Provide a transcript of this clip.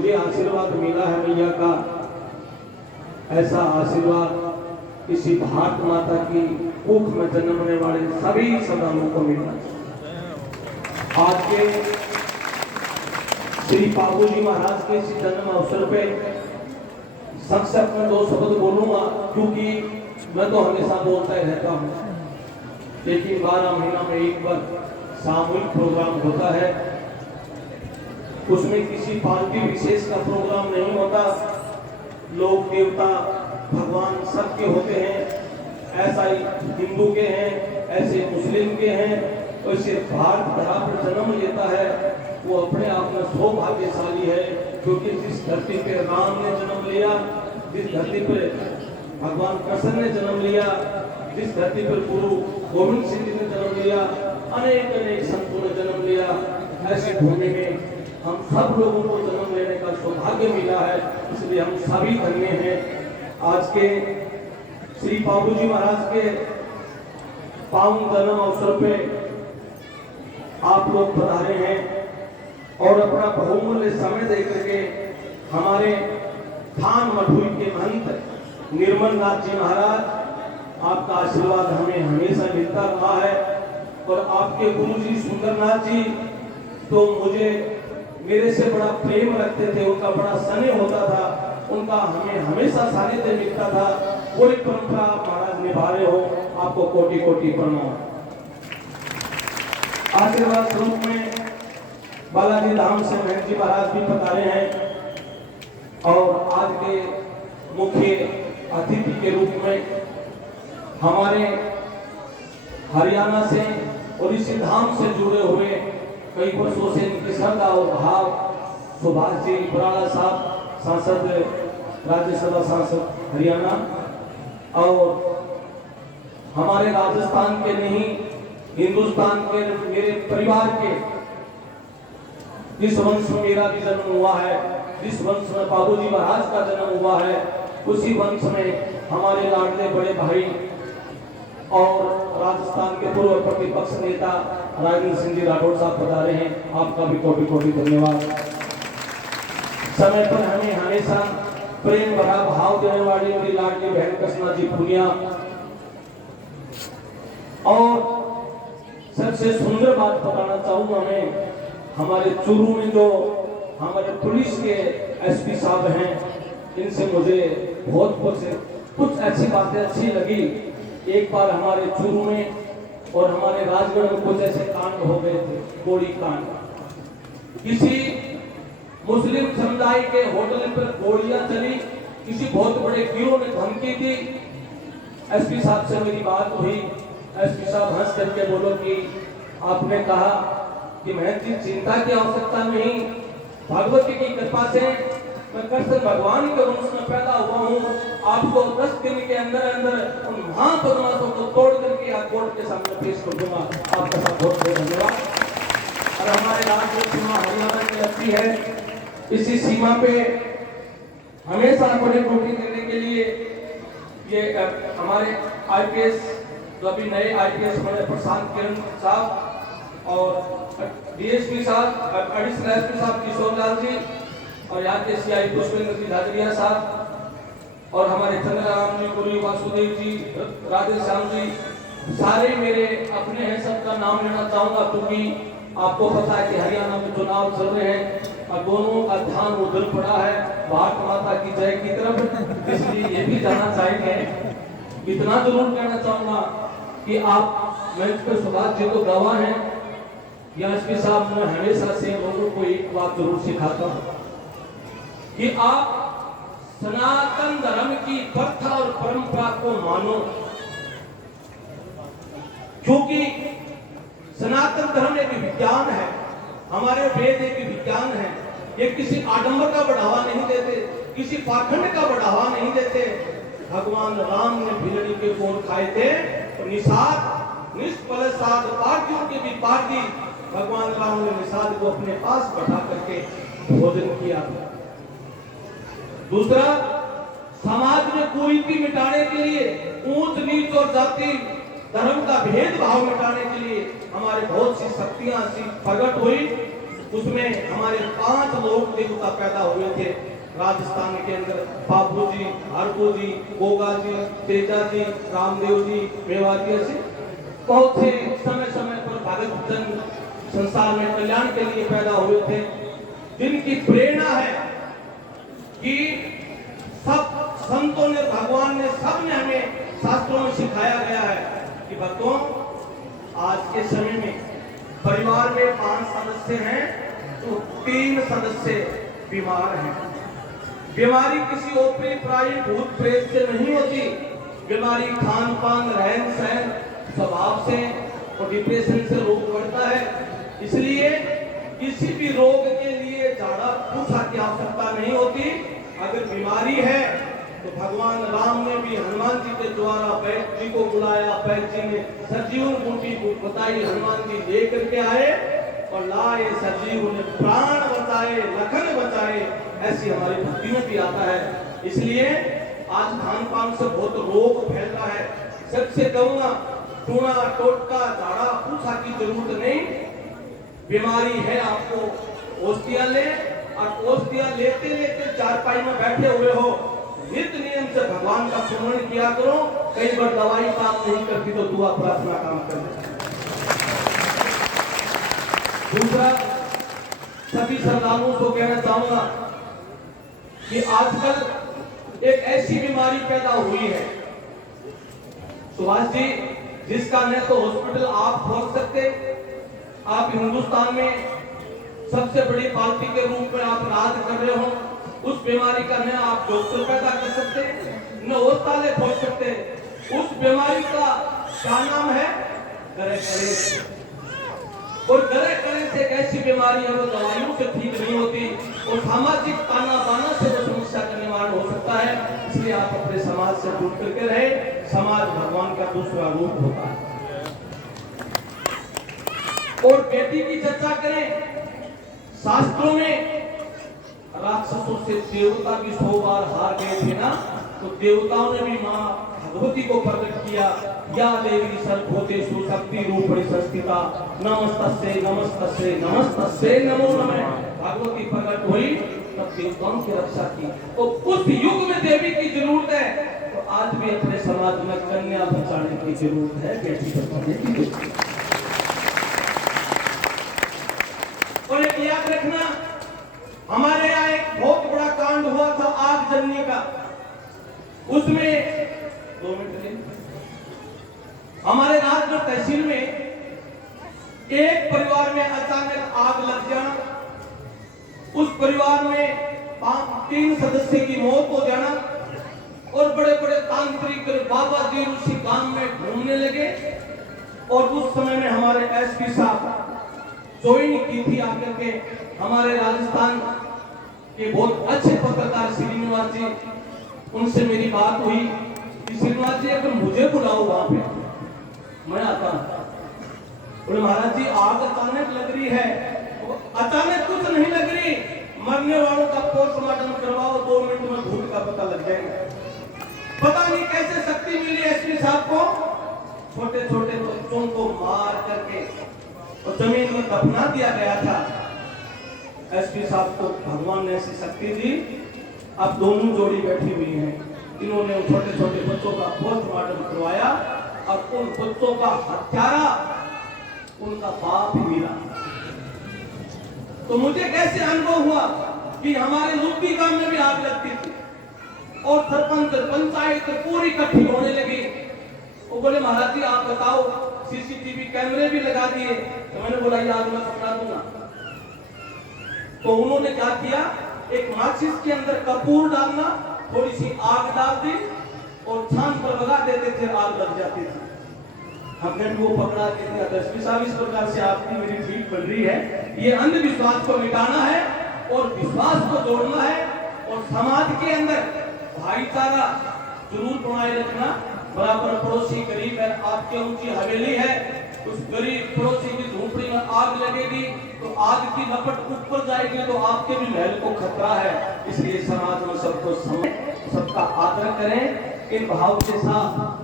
मुझे आशीर्वाद मिला है मैया का, ऐसा आशीर्वाद किसी भारत माता की कुख में जन्मने वाले सभी संतानों को मिलना चाहिए। आज के श्री बाबूजी महाराज के इस जन्म अवसर पे सबसे अपने दो शब्द बोलूंगा, क्योंकि मैं तो हमेशा बोलता ही रहता हूँ, लेकिन 12 महीना में एक बार सामूहिक प्रोग्राम होता है, उसमें किसी पार्टी विशेष का प्रोग्राम नहीं होता। लोक देवता भगवान सबके होते हैं, ऐसा ही हिंदू के हैं, ऐसे मुस्लिम के हैं, वैसे भारत धरा पर जन्म लेता है वो अपने आप में सौभाग्यशाली है, क्योंकि जिस धरती पे राम ने जन्म लिया, जिस धरती पे भगवान कृष्ण ने जन्म लिया, जिस धरती पर गुरु गोविंद सिंह जी ने जन्म लिया, अनेक अनेक संतों ने जन्म लिया, ऐसी भूमि में हम सब लोगों को जन्म लेने का सौभाग्य मिला है, इसलिए हम सभी धन्य हैं। आज के श्री बाबूजी महाराज के पावन जन्म अवसर पे आप लोग पधारे हैं और अपना बहुमूल्य समय देकर के हमारे थान मठुई के महंत निर्मल नाथ जी महाराज, आपका आशीर्वाद हमें हमेशा मिलता रहा है। और आपके गुरु जी सुंदरनाथ जी तो मुझे मेरे से बड़ा प्रेम रखते थे, उनका बड़ा स्नेह होता था, उनका हमें हमेशा सानिध्य मिलता था। कोई परंपरा महाराज निभा रहे हो, आपको कोटि कोटि प्रणाम। आशीर्वाद स्वरूप में बालाजी धाम से महंत जी महाराज भी पधारे हैं और आज के मुख्य अतिथि के रूप में हमारे हरियाणा से और इसी धाम से जुड़े हुए कई वर्षों से इनकी श्रद्धा और भाव सुभाष जी बुराड़ा साहब, सांसद, राज्यसभा सांसद हरियाणा, और हमारे राजस्थान के नहीं हिंदुस्तान के मेरे परिवार के, जिस वंश में मेरा भी जन्म हुआ है, जिस वंश में बाबूजी महाराज का जन्म हुआ है, उसी वंश में हमारे लाडले बड़े भाई और राजस्थान के पूर्व प्रतिपक्ष नेता राजेंद्र सिंह जी राठौड़ साहब पधारे हैं, आपका भी कोटि कोटि धन्यवाद। समय पर हमें हमेशा प्रेम भरा भाव देने वाली मेरी लाडली बहन कृष्णा जी पुनिया, और सबसे सुंदर बात बताना चाहूंगा मैं, हमारे चूरू में जो हमारे पुलिस के एसपी साहब हैं, इनसे मुझे बहुत कुछ ऐसी बातें अच्छी लगी। एक बार हमारे चूरू में और हमारे राजगढ़ में कुछ ऐसे कांड हो गए थे, गोली कांड। किसी मुस्लिम समुदाय के होटल पर गोलियां चली, किसी बहुत बड़े गिरोह ने धमकी दी। एसपी साहब से मेरी बात हुई, एसपी साहब हंस करके बोलो कि आपने कहा कि महंत जी चिंता की आवश्यकता नहीं, भगवती की कृपा से मैं कृष्ण भगवान के वंश में पैदा हुआ हूँ, आपको 10 दिन के अंदर अंदर उन महापद्मासों को तोड़ करके आप कोर्ट के सामने पेश कर दूंगा। आपका सब बहुत बहुत धन्यवाद। और हमारे राज्य सीमा हरियाणा की लगती है, इसी सीमा पे हमेशा अपने ड्यूटी देने के लिए ये हमारे आईपीएस जो अभी नए आईपीएस बने प्रशांत किरण साहब और डीएसपी साहब, एडिशनल एसपी साहब किशोर लाल जी, और यहाँ के सीआई पुष्पेंद्र जी धाजरिया साहब, और हमारे चंद्रराम जी, गुरु वासुदेव जी, राधे श्याम जी, सारे मेरे अपने हैं, सबका नाम लेना चाहूंगा, क्योंकि आपको पता है कि हरियाणा में चुनाव चल रहे हैं और दोनों का ध्यान उधर पड़ा है भारत माता की जय की तरफ, इसलिए ये भी जानना चाहेंगे। इतना जरूर कहना चाहूंगा कि आप मंच पर सुभाष जी तो गवाह हैं, या एसपी साहब, मैं हमेशा से लोगों को एक बात जरूर सिखाता हूँ कि आप सनातन धर्म की प्रथा और परंपरा को मानो, क्योंकि सनातन धर्म एक विज्ञान है, हमारे वेद एक विज्ञान है। ये किसी आडंबर का बढ़ावा नहीं देते, किसी पाखंड का बढ़ावा नहीं देते। भगवान राम ने भिलड़ी के कोर खाए थे तो निषाद निष्फल साध पार्थियों के भी पार्थी, भगवान राम ने निषाद को अपने पास बैठा करके भोजन किया। दूसरा, समाज में कुरीति मिटाने के लिए, ऊंच नीच और जाति धर्म का भेदभाव मिटाने के लिए हमारे बहुत सी शक्तियां प्रकट हुई। उसमें हमारे 5 लोक देवता पैदा हुए थे राजस्थान के अंदर, बापू जी, हरपू जी, गोगा जी, तेजा जी, रामदेव जी, मेवाती जी। बहुत से समय समय पर भगत जन संसार में कल्याण के लिए पैदा हुए थे, जिनकी प्रेरणा है कि सब संतों ने, भगवान ने, सब ने हमें शास्त्रों में सिखाया गया है कि भक्तों, आज के समय में परिवार में 5 सदस्य हैं तो 3 सदस्य बीमार हैं। बीमारी किसी ओपरी प्राणी भूत प्रेत से नहीं होती, बीमारी खान पान, रहन सहन, स्वभाव से और डिप्रेशन से रोग बढ़ता है। इसलिए किसी भी रोग के लिए झाड़ा फूसा की आवश्यकता नहीं होती। अगर बीमारी है तो भगवान राम ने भी हनुमान जी के द्वारा बैठ जी को बुलाया, बैठ जी ने सजीव बूटी को बताई, हनुमान जी लेकर के आए और लाए, सजीव ने प्राण बचाए, लखन बचाए। ऐसी हमारी भक्ति में भी आता है। इसलिए आज खान पान से बहुत रोग फैल रहा है। सबसे कहूंगा, टूना टोटका झाड़ा फूसा की जरूरत नहीं। बीमारी है आपको, औषधियां ले, और औषधियां लेते लेते चारपाई में बैठे हुए हो, नित्य नियम से भगवान का स्मरण किया करो। कई बार दवाई काम नहीं करती तो दुआ प्रार्थना काम कर देता है। दूसरा, सभी श्रद्धालुओं को कहना चाहूंगा कि आजकल एक ऐसी बीमारी पैदा हुई है सुभाष जी, जिसका न तो हॉस्पिटल आप खोल सकते, आप हिंदुस्तान में सबसे बड़ी पार्टी के रूप में आप राज कर रहे हो, उस बीमारी का न आप डॉक्टर पैदा कर सकते, न औषधालय खोल सकते। उस बीमारी का क्या नाम है? ग्रह कलेश। और ग्रह कलेश एक ऐसी बीमारी है, वो दवाइयों से ठीक नहीं होती और सामाजिक ताना बाना से वो समस्या का निवारण हो सकता है। इसलिए आप अपने समाज से जुड़ करके रहे। समाज भगवान का दूसरा रूप होता है। और बेटी की चर्चा करें, शास्त्रों में राक्षसों से देवता भी 100 बार हार गए थे ना, तो देवताओं ने भी मां भगवती को प्रकट किया। या देवी सर्वभूतेषु शक्ति रूपिणी संस्थिता, नमस्तस्यै नमस्तस्यै नमस्तस्यै नमो नमः। भगवती प्रकट हुई तब देवताओं की रक्षा की। तो उस युग में देवी की जरूरत है, तो आज भी अपने समाज में कन्या बचाने की जरूरत है, बेटी बचाने की जरूरत है। और एक याद रखना, हमारे यहाँ एक बहुत बड़ा कांड हुआ था आग जलने का। उसमें 2 मिनट, हमारे राजगढ़ तहसील में एक परिवार में अचानक आग लग जाना, उस परिवार में 3 सदस्य की मौत हो जाना और बड़े बड़े तांत्रिक बाबा जी उसी गांव में घूमने लगे। और उस समय में हमारे एसपी साहब ज्वाइन की थी आकर के, हमारे राजस्थान के बहुत अच्छे पत्रकार श्रीनिवास जी, उनसे मेरी बात हुई कि श्रीनिवास जी अगर मुझे बुलाओ वहां पे, मैं आता हूं। बोले महाराज जी आग अचानक लग रही है। अचानक कुछ नहीं लग रही, मरने वालों का पोस्टमार्टम करवाओ, 2 मिनट में भूत का पता लग जाएगा। पता नहीं कैसे शक्ति मिली एसपी साहब को, छोटे छोटे बच्चों को मार करके और जमीन में दफना दिया गया था। एसपी साहब को भगवान ने ऐसी शक्ति दी। अब दोनों जोड़ी बैठी हुई हैं, इन्होंने छोटे छोटे बच्चों का पोस्टमार्टम करवाया और उन बच्चों का हत्यारा उनका बाप ही मिला। तो मुझे कैसे अनुभव हुआ कि हमारे लुब्बी गांव में भी आग लगती थी और सरपंच पंचायत पूरी इकट्ठी होने लगी। वो बोले महाराज जी आप बताओ, सीसीटीवी कैमरे भी लगा दिए। तो मैंने बोला ये आग मैं पकड़ा दूंगा। तो उन्होंने क्या किया, एक माचिस के अंदर कपूर डालना, थोड़ी सी आग डाल दी और छान पर लगा देते थे, आग लग जाती थी। हमने वो पकड़ा के दिया। एसपी साहब इस प्रकार से आपकी मेरी ठीक बन रही है। ये अंधविश्वास को मिटाना है और विश्वास को जोड़ना है और समाज के अंदर भाईचारा जरूर बनाए रखना। बराबर पड़ोसी गरीब है, आपके ऊंची हवेली है, उस गरीब पड़ोसी की झोपड़ी में आग लगेगी तो आग की लपट ऊपर जाएगी तो आपके भी महल को खतरा है। इसलिए समाज में सबको समझ, सबका आदर करें, इन भाव के साथ